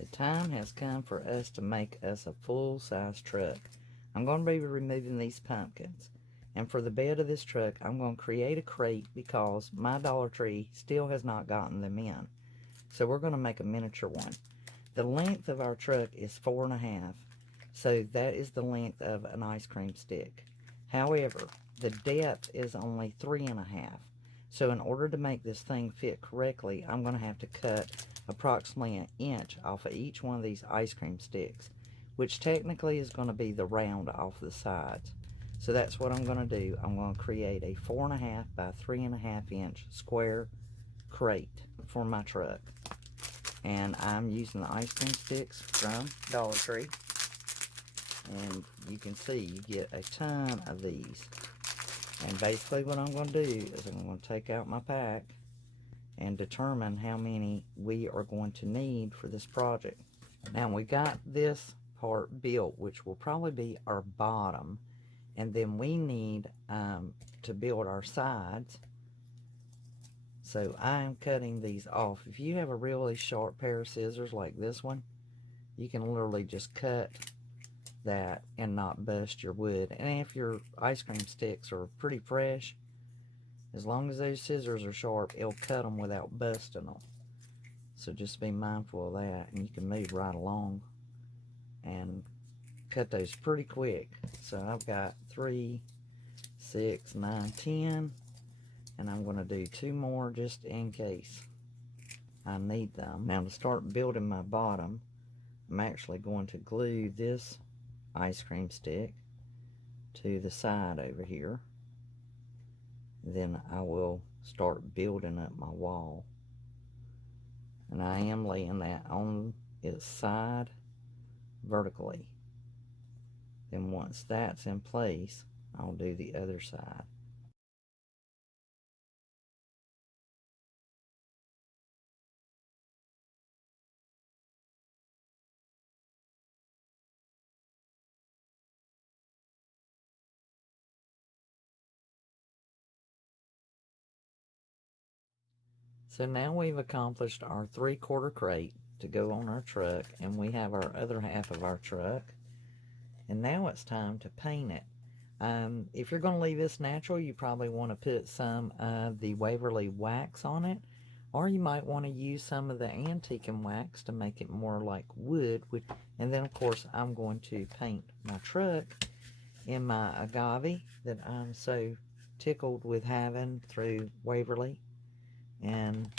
The time has come for us to make us a full-size truck. I'm going to be removing these pumpkins. And for the bed of this truck, I'm going to create a crate because my Dollar Tree still has not gotten them in. So we're going to make a miniature one. The length of our truck is 4.5. So that is the length of an ice cream stick. However, the depth is only 3.5. So in order to make this thing fit correctly, I'm going to have to cut approximately an inch off of each one of these ice cream sticks, which technically is going to be the round off the sides. So that's what I'm going to do. I'm going to create a 4.5 by 3.5 inch square crate for my truck. And I'm using the ice cream sticks from Dollar Tree. And you can see you get a ton of these. And basically what I'm going to do is I'm going to take out my pack and determine how many we are going to need for this project. Now we got this part built, which will probably be our bottom, and then we need to build our sides. So I'm cutting these off. If you have a really sharp pair of scissors like this one, you can literally just cut that and not bust your wood. And if your ice cream sticks are pretty fresh, as long as those scissors are sharp, it'll cut them without busting them. So just be mindful of that, and you can move right along and cut those pretty quick. So I've got 3, 6, 9, 10, and I'm going to do 2 more just in case I need them. Now to start building my bottom, I'm actually going to glue this ice cream stick to the side over here. Then I will start building up my wall, and I am laying that on its side vertically. Then once that's in place, I'll do the other side. So now we've accomplished our 3/4 crate to go on our truck, and we have our other half of our truck. And now it's time to paint it. If you're going to leave this natural, you probably want to put some of the Waverly wax on it, or you might want to use some of the antiquing wax to make it more like wood. And then of course I'm going to paint my truck in my agave that I'm so tickled with having through Waverly. And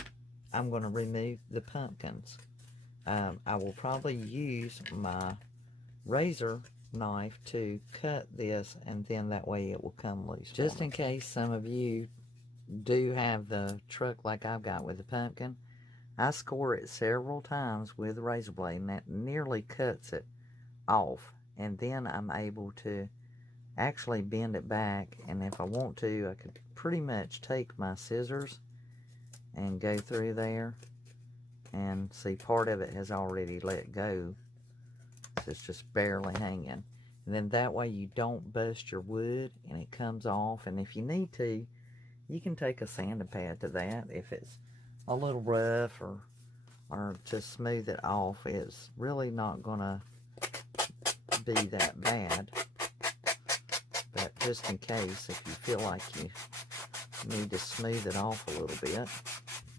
I'm going to remove the pumpkins. I will probably use my razor knife to cut this, and then that way it will come loose. Just in case some of you do have the truck like I've got with the pumpkin, I score it several times with a razor blade, and that nearly cuts it off. And then I'm able to actually bend it back, and if I want to, I could pretty much take my scissors and go through there, and see part of it has already let go, so it's just barely hanging. And then that way you don't bust your wood and it comes off. And if you need to, you can take a sanding pad to that if it's a little rough, or to smooth it off. It's really not gonna be that bad, but just in case, if you feel like you need to smooth it off a little bit,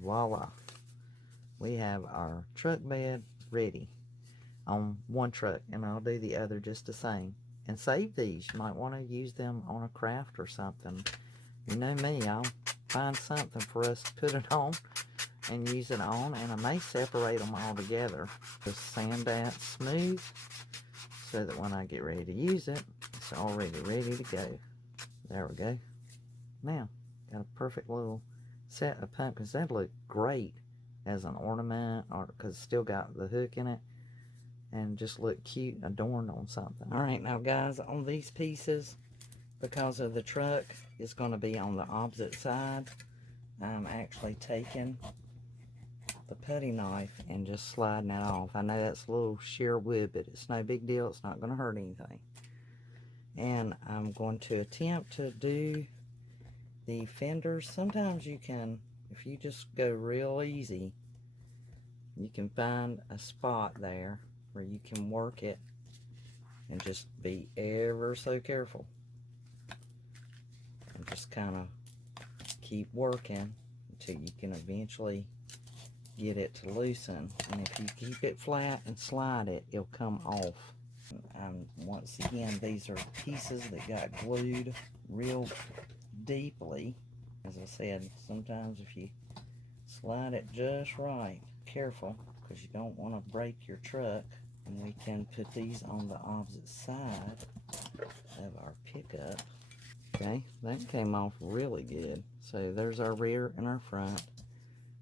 voila, we have our truck bed ready on one truck, and I'll do the other just the same. And save these. You might want to use them on a craft or something. You know me, I'll find something for us to put it on and use it on, and I may separate them all together. Just sand that smooth so that when I get ready to use it, it's already ready to go. There we go. Now, got a perfect little set of pumpkins. That look great as an ornament, or because it's still got the hook in it, and just look cute adorned on something. Alright, now guys, on these pieces, because of the truck is going to be on the opposite side, I'm actually taking the putty knife and just sliding that off. I know that's a little sheer wood, but it's no big deal. It's not going to hurt anything. And I'm going to attempt to do the fenders. Sometimes you can, if you just go real easy, you can find a spot there where you can work it, and just be ever so careful. And just kind of keep working until you can eventually get it to loosen. And if you keep it flat and slide it, it'll come off. And once again, these are pieces that got glued real deeply. As I said, sometimes if you slide it just right, careful, because you don't want to break your truck. And we can put these on the opposite side of our pickup. Okay, that came off really good. So there's our rear and our front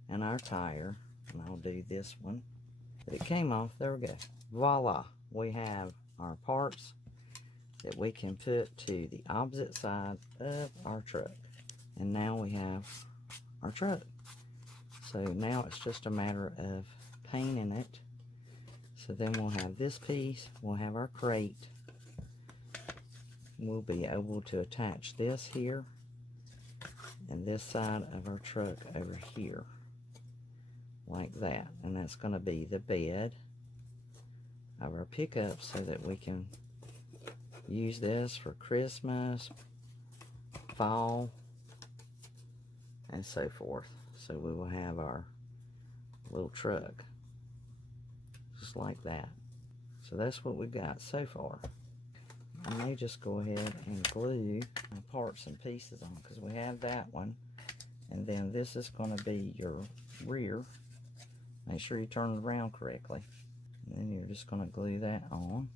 and our tire. And I'll do this one. But it came off. There we go. Voila. We have our parts that we can put to the opposite side of our truck. And now we have our truck. So now it's just a matter of painting it. So then we'll have this piece. We'll have our crate. We'll be able to attach this here and this side of our truck over here like that. And that's going to be the bed of our pickup, so that we can use this for Christmas, fall, and so forth. So we will have our little truck just like that. So that's what we've got so far. I may just go ahead and glue my parts and pieces on, because we have that one, and then this is going to be your rear. Make sure you turn it around correctly, and then you're just going to glue that on.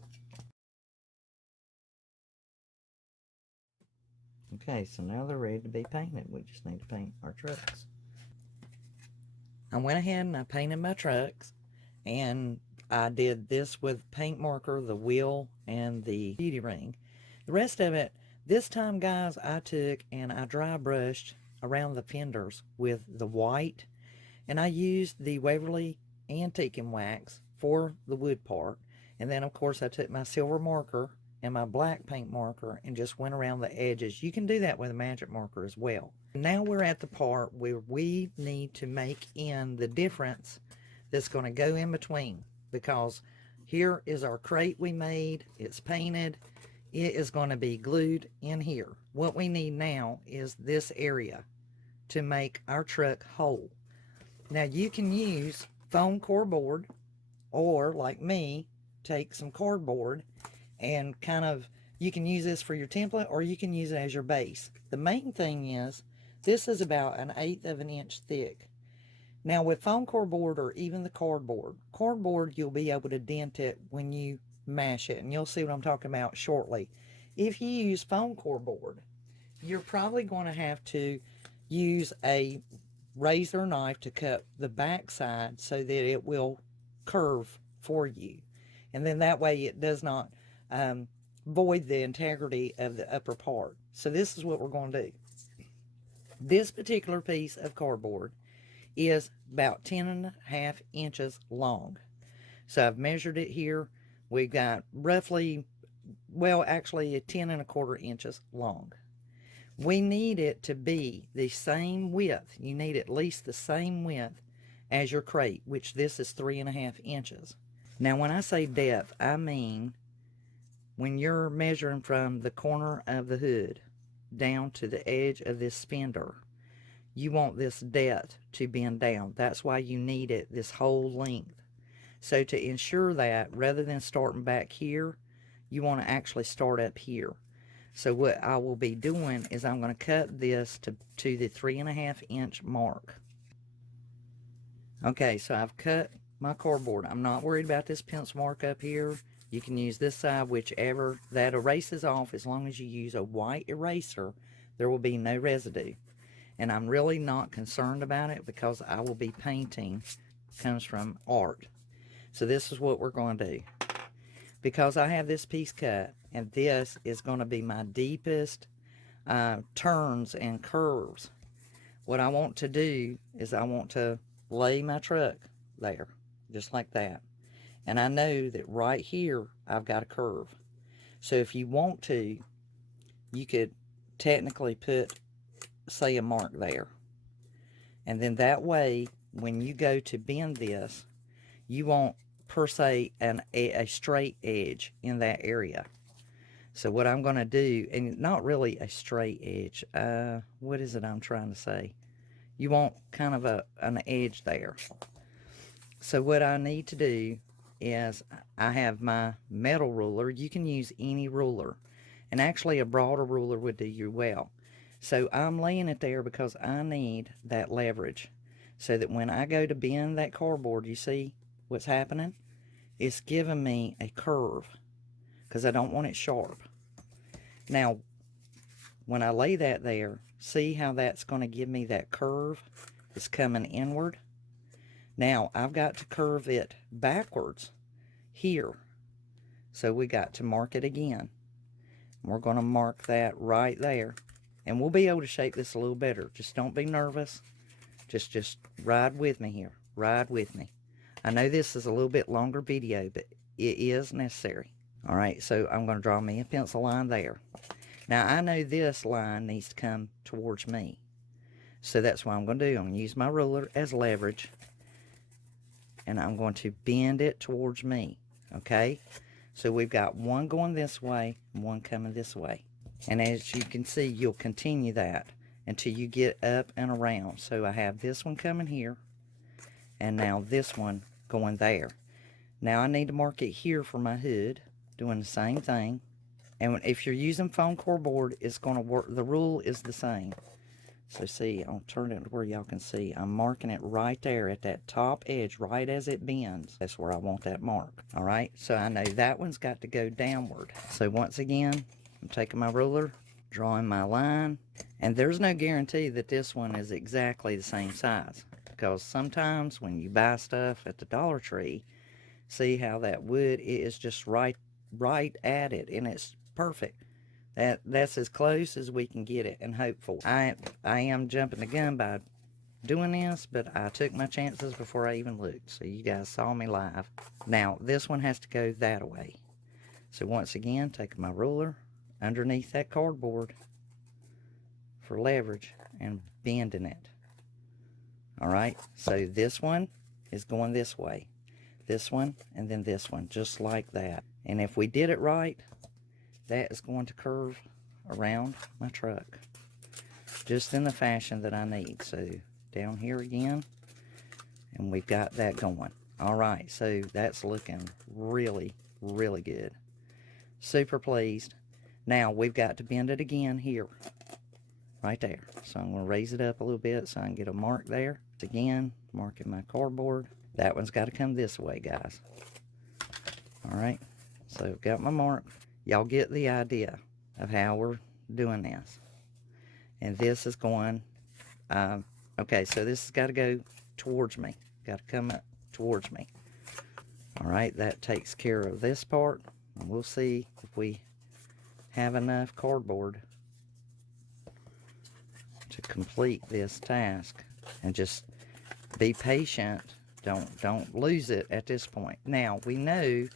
Okay, so now they're ready to be painted. We just need to paint our trucks. I went ahead and I painted my trucks, and I did this with paint marker, the wheel, and the beauty ring. The rest of it, this time, guys, I took and I dry brushed around the fenders with the white, and I used the Waverly Antique and Wax for the wood part. And then, of course, I took my silver marker and my black paint marker and just went around the edges. You can do that with a magic marker as well. Now we're at the part where we need to make in the difference that's going to go in between, because here is our crate we made. It's painted. It is going to be glued in here. What we need now is this area to make our truck whole. Now you can use foam core board, or like me, take some cardboard and kind of, you can use this for your template, or you can use it as your base. The main thing is, this is about 1/8 of an inch thick. Now with foam core board, or even the cardboard, you'll be able to dent it when you mash it, and you'll see what I'm talking about shortly. If you use foam core board, you're probably going to have to use a razor knife to cut the back side so that it will curve for you, and then that way it does not void the integrity of the upper part. So this is what we're going to do. This particular piece of cardboard is about 10.5 inches long. So I've measured it here. We've got roughly, well, actually 10.25 inches long. We need it to be the same width. You need at least the same width as your crate, which this is 3.5 inches. Now when I say depth, I mean when you're measuring from the corner of the hood down to the edge of this spender, you want this depth to bend down. That's why you need it this whole length. So to ensure that, rather than starting back here, you want to actually start up here. So what I will be doing is I'm going to cut this to the 3.5 inch mark. Okay, so I've cut my cardboard. I'm not worried about this pencil mark up here. You can use this side, whichever. That erases off. As long as you use a white eraser, there will be no residue. And I'm really not concerned about it, because I will be painting. It comes from art. So this is what we're going to do. Because I have this piece cut, and this is going to be my deepest turns and curves, what I want to do is I want to lay my truck there, just like that. And I know that right here, I've got a curve. So if you want to, you could technically put, say, a mark there. And then that way, when you go to bend this, you want, per se, a straight edge in that area. So what I'm going to do, and not really a straight edge, what is it I'm trying to say? You want kind of an edge there. So what I need to do is I have my metal ruler. You can use any ruler. And actually a broader ruler would do you well. So I'm laying it there because I need that leverage. So that when I go to bend that cardboard, you see what's happening? It's giving me a curve because I don't want it sharp. Now, when I lay that there, see how that's going to give me that curve? It's coming inward. Now, I've got to curve it backwards here. So we got to mark it again. We're going to mark that right there. And we'll be able to shape this a little better. Just don't be nervous. Just ride with me here. Ride with me. I know this is a little bit longer video, but it is necessary. All right, so I'm going to draw me a pencil line there. Now, I know this line needs to come towards me. So that's what I'm going to do. I'm going to use my ruler as leverage. And I'm going to bend it towards me. Okay? So we've got one going this way and one coming this way. And as you can see, you'll continue that until you get up and around. So I have this one coming here. And now this one going there. Now I need to mark it here for my hood. Doing the same thing. And if you're using foam core board, it's going to work. The rule is the same. So see, I'll turn it to where y'all can see. I'm marking it right there at that top edge, right as it bends. That's where I want that mark. All right, so I know that one's got to go downward. So once again, I'm taking my ruler, drawing my line. And there's no guarantee that this one is exactly the same size. Because sometimes when you buy stuff at the Dollar Tree, see how that wood is just right at it, and it's perfect. That's as close as we can get it and hopeful. I am jumping the gun by doing this, but I took my chances before I even looked, so you guys saw me live. Now this one has to go that way. So once again, taking my ruler underneath that cardboard for leverage and bending it. All right, so this one is going this way. This one, and then this one, just like that. And if we did it right, that is going to curve around my truck, just in the fashion that I need. So down here again, and we've got that going. All right, so that's looking really, really good. Super pleased. Now we've got to bend it again here, right there. So I'm going to raise it up a little bit so I can get a mark there. Again, marking my cardboard. That one's got to come this way, guys. All right, so I've got my mark. Y'all get the idea of how we're doing this. And this is going, okay, so this has got to go towards me. Got to come up towards me. All right, that takes care of this part. And we'll see if we have enough cardboard to complete this task. And just be patient. Don't lose it at this point. Now, we know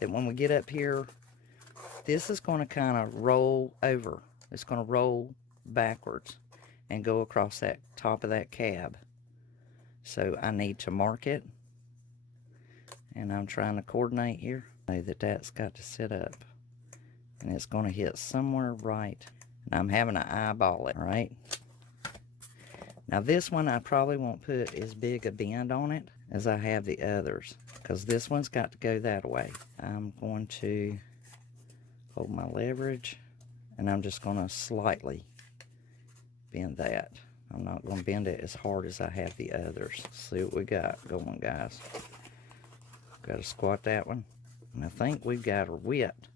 that when we get up here, this is going to kind of roll over. It's going to roll backwards and go across that top of that cab. So I need to mark it. And I'm trying to coordinate here. I know that that's got to sit up. And it's going to hit somewhere right. And I'm having to eyeball it, right? Now this one I probably won't put as big a bend on it as I have the others, because this one's got to go that way. I'm going to hold my leverage, and I'm just going to slightly bend that. I'm not going to bend it as hard as I have the others. Let's see what we got going, guys. Got to squat that one, and I think we've got her whipped.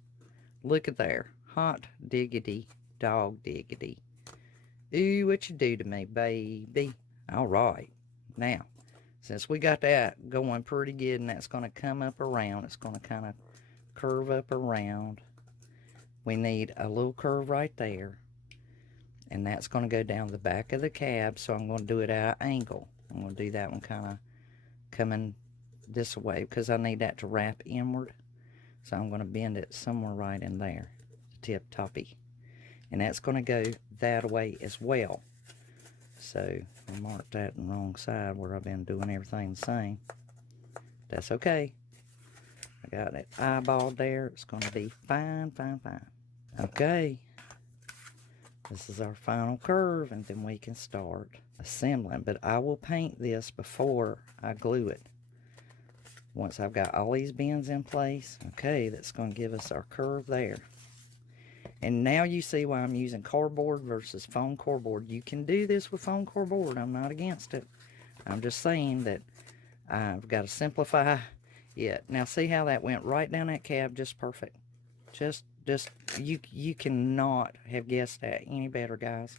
Look at there. Hot diggity, dog diggity. Ooh, what you do to me, baby. All right. Now, since we got that going pretty good, and that's going to come up around, it's going to kind of curve up around. We need a little curve right there. And that's going to go down the back of the cab, so I'm going to do it at an angle. I'm going to do that one kind of coming this way, because I need that to wrap inward. So I'm going to bend it somewhere right in there, tip toppy. And that's going to go that way as well. So I marked that in the wrong side where I've been doing everything the same. That's okay. I got it eyeballed there. It's going to be fine, fine, fine. Okay. This is our final curve, and then we can start assembling. But I will paint this before I glue it. Once I've got all these bends in place, okay, that's going to give us our curve there. And now you see why I'm using cardboard versus foam cardboard. You can do this with foam cardboard. I'm not against it. I'm just saying that I've got to simplify it. Now see how that went right down that cab, just perfect. Just you cannot have guessed that any better, guys.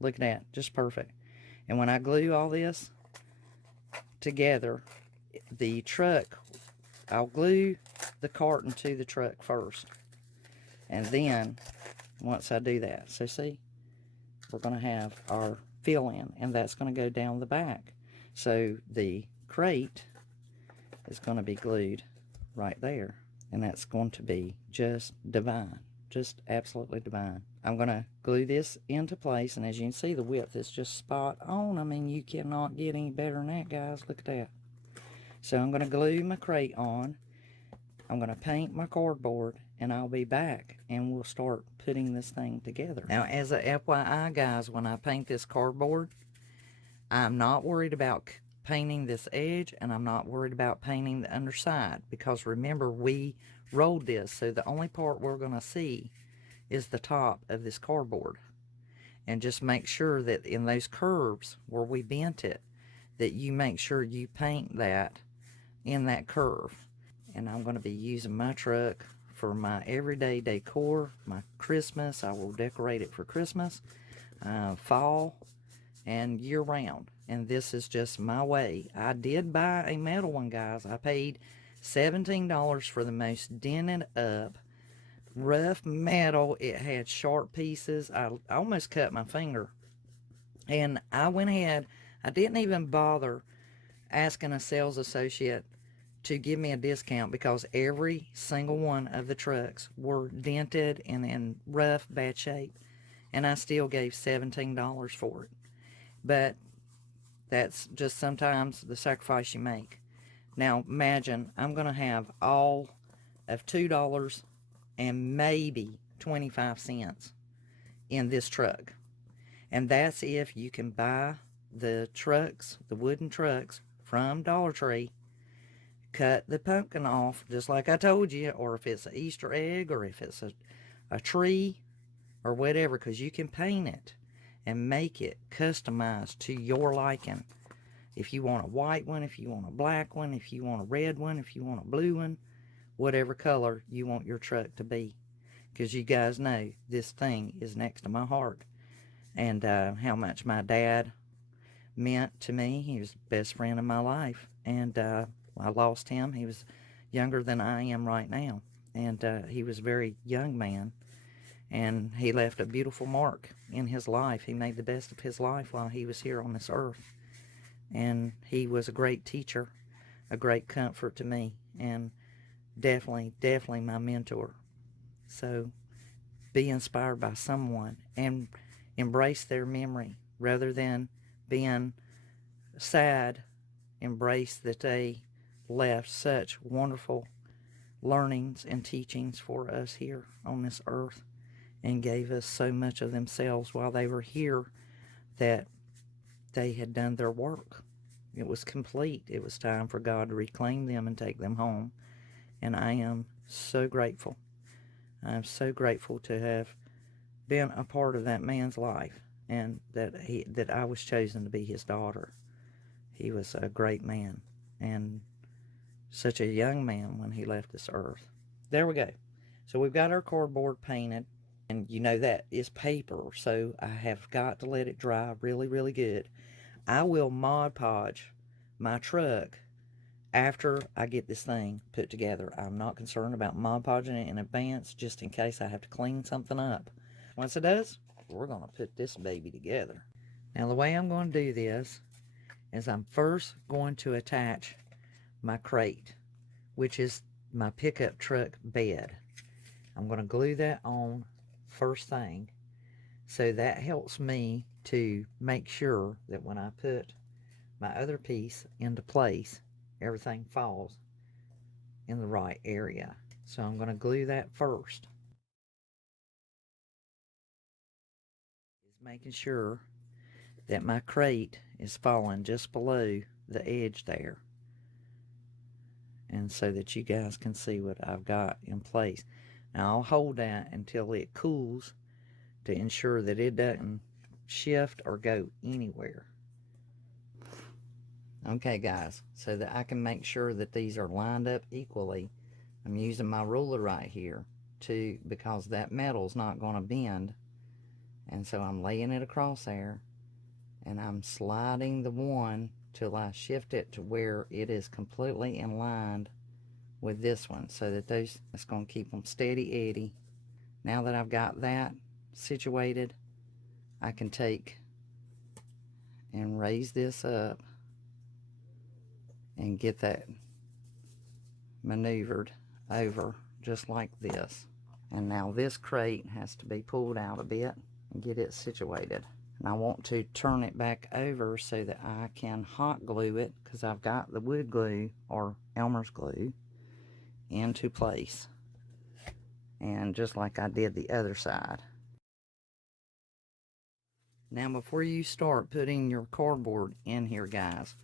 Look at that, just perfect. And when I glue all this together, the truck, I'll glue the carton to the truck first. And then, once I do that, so see, we're going to have our fill-in, and that's going to go down the back. So the crate is going to be glued right there, and that's going to be just divine, just absolutely divine. I'm going to glue this into place, and as you can see, the width is just spot on. I mean, you cannot get any better than that, guys. Look at that. So I'm going to glue my crate on. I'm going to paint my cardboard, and I'll be back, and we'll start putting this thing together. Now, as a FYI, guys, when I paint this cardboard, I'm not worried about painting this edge, and I'm not worried about painting the underside, because remember, we rolled this, so the only part we're going to see is the top of this cardboard. And just make sure that in those curves where we bent it, that you make sure you paint that in that curve. And I'm going to be using my truck for my everyday decor, my Christmas. I will decorate it for Christmas, fall, and year-round. And this is just my way. I did buy a metal one, guys. I paid $17 for the most dented up, rough metal. It had sharp pieces. I almost cut my finger. And I went ahead. I didn't even bother asking a sales associate to give me a discount, because every single one of the trucks were dented and in rough, bad shape. And I still gave $17 for it. But that's just sometimes the sacrifice you make. Now imagine I'm going to have all of $2 and maybe 25 cents in this truck. And that's if you can buy the trucks, the wooden trucks from Dollar Tree, cut the pumpkin off just like I told you, or if it's an Easter egg, or if it's a tree or whatever, because you can paint it and make it customized to your liking. If you want a white one, if you want a black one, if you want a red one, if you want a blue one, whatever color you want your truck to be. Because you guys know this thing is next to my heart. And how much my dad meant to me. He was the best friend of my life. And I lost him. He was younger than I am right now. And he was a very young man. And he left a beautiful mark in his life. He made the best of his life while he was here on this earth. And he was a great teacher, a great comfort to me, and definitely my mentor. So be inspired by someone and embrace their memory rather than being sad. Embrace that they left such wonderful learnings and teachings for us here on this earth, and gave us so much of themselves while they were here, that they had done their work. It was complete. It was time for God to reclaim them and take them home. And I am so grateful. I'm so grateful to have been a part of that man's life, and that I was chosen to be his daughter. He was a great man, and such a young man when he left this earth. There we go. So we've got our cardboard painted, and you know that is paper, so I have got to let it dry really, really good. I will Mod Podge my truck after I get this thing put together. I'm not concerned about Mod Podging it in advance, just in case I have to clean something up. Once it does, we're going to put this baby together. Now the way I'm going to do this is I'm first going to attach my crate, which is my pickup truck bed. I'm going to glue that on first thing, so that helps me to make sure that when I put my other piece into place, everything falls in the right area. So I'm going to glue that first. Is making sure that my crate is falling just below the edge there, and so that you guys can see what I've got in place. Now I'll hold that until it cools to ensure that it doesn't shift or go anywhere. Okay guys, so that I can make sure that these are lined up equally, I'm using my ruler right here because that metal's not going to bend, and so I'm laying it across there and I'm sliding the one till I shift it to where it is completely in line with this one, so that it's going to keep them steady Eddie. Now that I've got that situated, I can take and raise this up and get that maneuvered over just like this. And now this crate has to be pulled out a bit and get it situated. And I want to turn it back over so that I can hot glue it, because I've got the wood glue or Elmer's glue into place, and just like I did the other side. Now before you start putting your cardboard in here guys,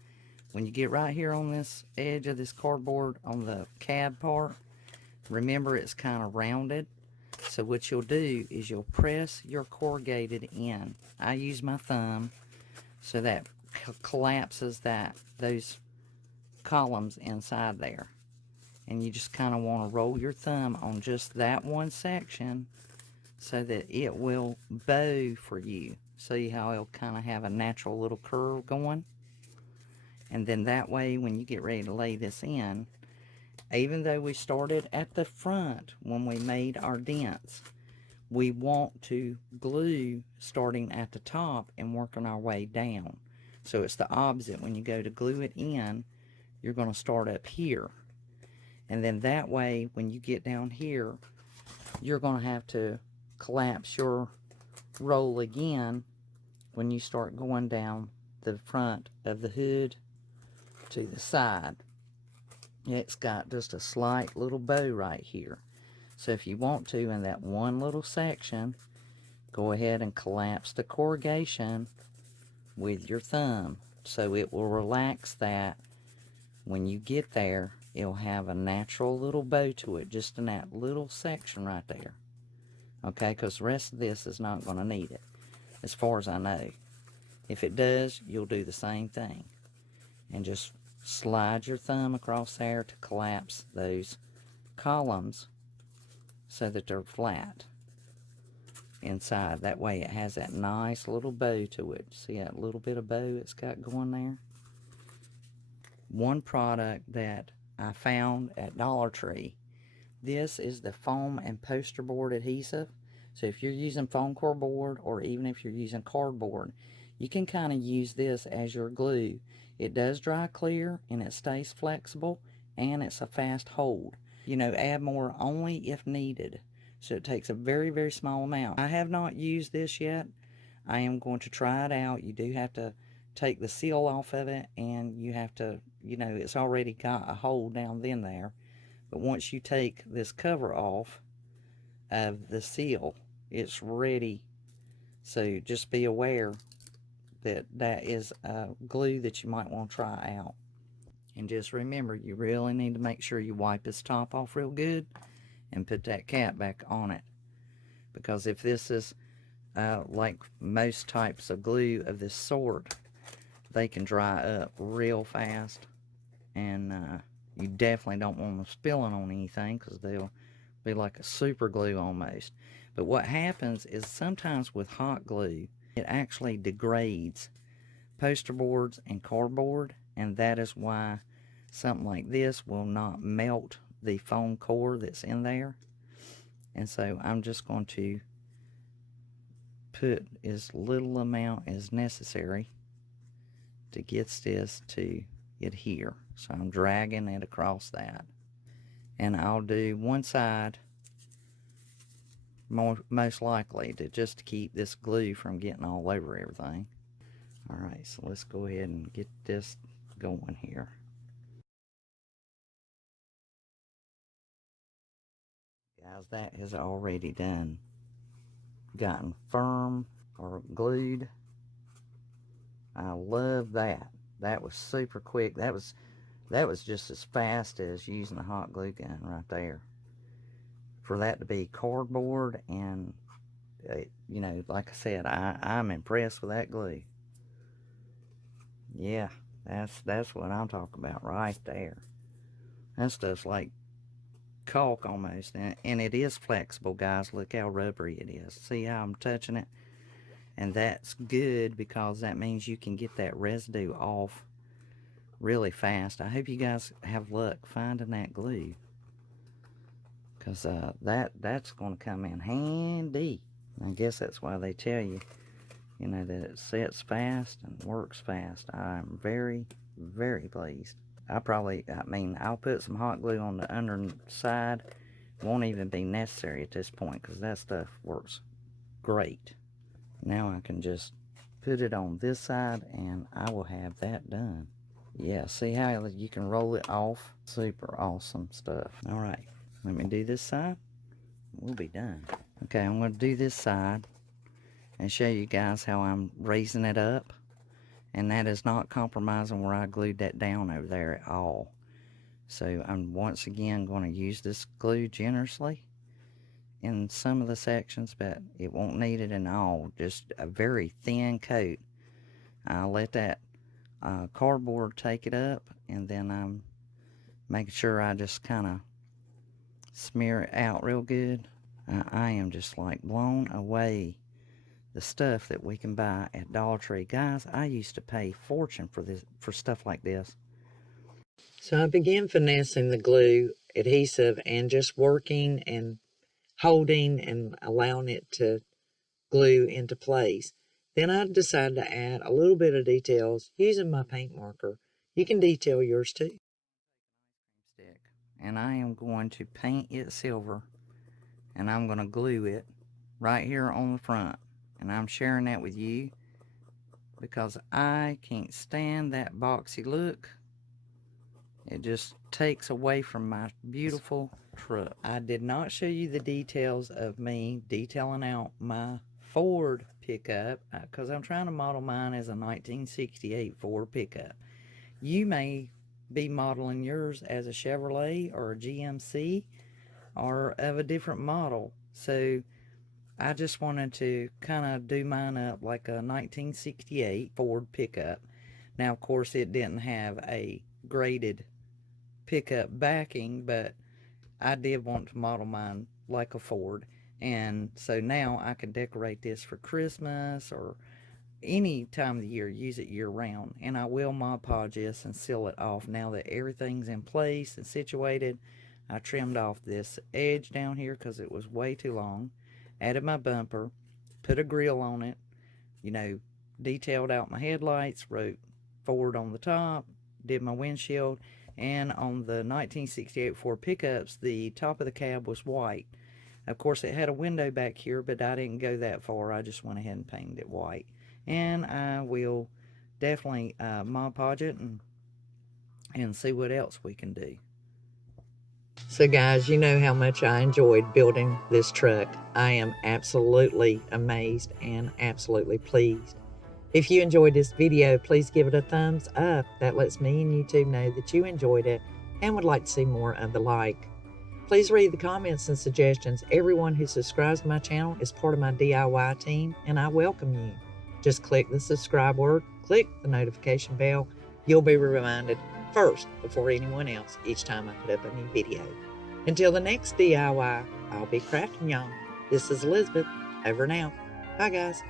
when you get right here on this edge of this cardboard on the cab part, remember it's kind of rounded. So what you'll do is you'll press your corrugated in. I use my thumb, so that collapses those columns inside there. And you just kind of want to roll your thumb on just that one section so that it will bow for you. See how it'll kind of have a natural little curve going? And then that way when you get ready to lay this in, even though we started at the front when we made our dents, we want to glue starting at the top and working our way down. So it's the opposite. When you go to glue it in, you're going to start up here. And then that way, when you get down here, you're going to have to collapse your roll again when you start going down the front of the hood to the side. It's got just a slight little bow right here. So if you want to, in that one little section, go ahead and collapse the corrugation with your thumb, so it will relax that. When you get there, it'll have a natural little bow to it, just in that little section right there. Okay, because the rest of this is not going to need it, as far as I know. If it does, you'll do the same thing. And just slide your thumb across there to collapse those columns so that they're flat inside. That way it has that nice little bow to it. See that little bit of bow it's got going there? One product that I found at Dollar Tree, this is the foam and poster board adhesive. So if you're using foam core board, or even if you're using cardboard, you can kind of use this as your glue. It does dry clear and it stays flexible, and it's a fast hold. You know, add more only if needed. So it takes a very, very small amount. I have not used this yet. I am going to try it out. You do have to take the seal off of it, and you have to, you know, it's already got a hole down in there. But once you take this cover off of the seal, it's ready. So just be aware that that is a glue that you might want to try out. And just remember, you really need to make sure you wipe this top off real good and put that cap back on it. Because if this is like most types of glue of this sort, they can dry up real fast. And you definitely don't want them spilling on anything, because they'll be like a super glue almost. But what happens is sometimes with hot glue, it actually degrades poster boards and cardboard, and that is why something like this will not melt the foam core that's in there. And so I'm just going to put as little amount as necessary to get this to adhere. So I'm dragging it across that, and I'll do one side most likely to just keep this glue from getting all over everything. Alright, so let's go ahead and get this going here. Guys, that has already gotten firm or glued. I love that. That was super quick. That was just as fast as using a hot glue gun right there. For that to be cardboard and, you know, like I said, I'm impressed with that glue. Yeah, that's what I'm talking about right there. That stuff's like caulk almost, and it is flexible, guys. Look how rubbery it is. See how I'm touching it? And that's good because that means you can get that residue off really fast. I hope you guys have luck finding that glue, because that's going to come in handy. I guess that's why they tell you, you know, that it sets fast and works fast. I'm very, very pleased. I'll put some hot glue on the underside. Won't even be necessary at this point because that stuff works great. Now I can just put it on this side and I will have that done. Yeah, see how you can roll it off? Super awesome stuff. All right, let me do this side. We'll be done. Okay, I'm going to do this side and show you guys how I'm raising it up. And that is not compromising where I glued that down over there at all. So I'm once again going to use this glue generously in some of the sections, but it won't need it in all. Just a very thin coat. I'll let that cardboard take it up, and then I'm making sure I just kind of smear it out real good. I am just like blown away. The stuff that we can buy at Dollar Tree. Guys, I used to pay a fortune for stuff like this. So I began finessing the glue adhesive and just working and holding and allowing it to glue into place. Then I decided to add a little bit of details using my paint marker. You can detail yours too. And I am going to paint it silver, and I'm going to glue it right here on the front. And I'm sharing that with you because I can't stand that boxy look. It just takes away from my beautiful truck. I did not show you the details of me detailing out my Ford pickup because I'm trying to model mine as a 1968 Ford pickup. You may be modeling yours as a Chevrolet or a GMC or of a different model. So I just wanted to kind of do mine up like a 1968 Ford pickup. Now, of course, it didn't have a graded pickup backing, but I did want to model mine like a Ford. And so now I can decorate this for Christmas or any time of the year, use it year round. And I will Mod Podge this and seal it off. Now that everything's in place and situated, I trimmed off this edge down here because it was way too long. Added my bumper, put a grill on it, you know, detailed out my headlights, wrote Ford on the top, did my windshield, and on the 1968 Ford pickups, the top of the cab was white. Of course, it had a window back here, but I didn't go that far. I just went ahead and painted it white. And I will definitely Mod Podge it and see what else we can do. So guys, you know how much I enjoyed building this truck. I am absolutely amazed and absolutely pleased. If you enjoyed this video, please give it a thumbs up. That lets me and YouTube know that you enjoyed it and would like to see more of the like. Please read the comments and suggestions. Everyone who subscribes to my channel is part of my DIY team, and I welcome you. Just click the subscribe word, click the notification bell. You'll be reminded first before anyone else each time I put up a new video. Until the next DIY, I'll be crafting y'all. This is Elizabeth. Over and out. Bye, guys.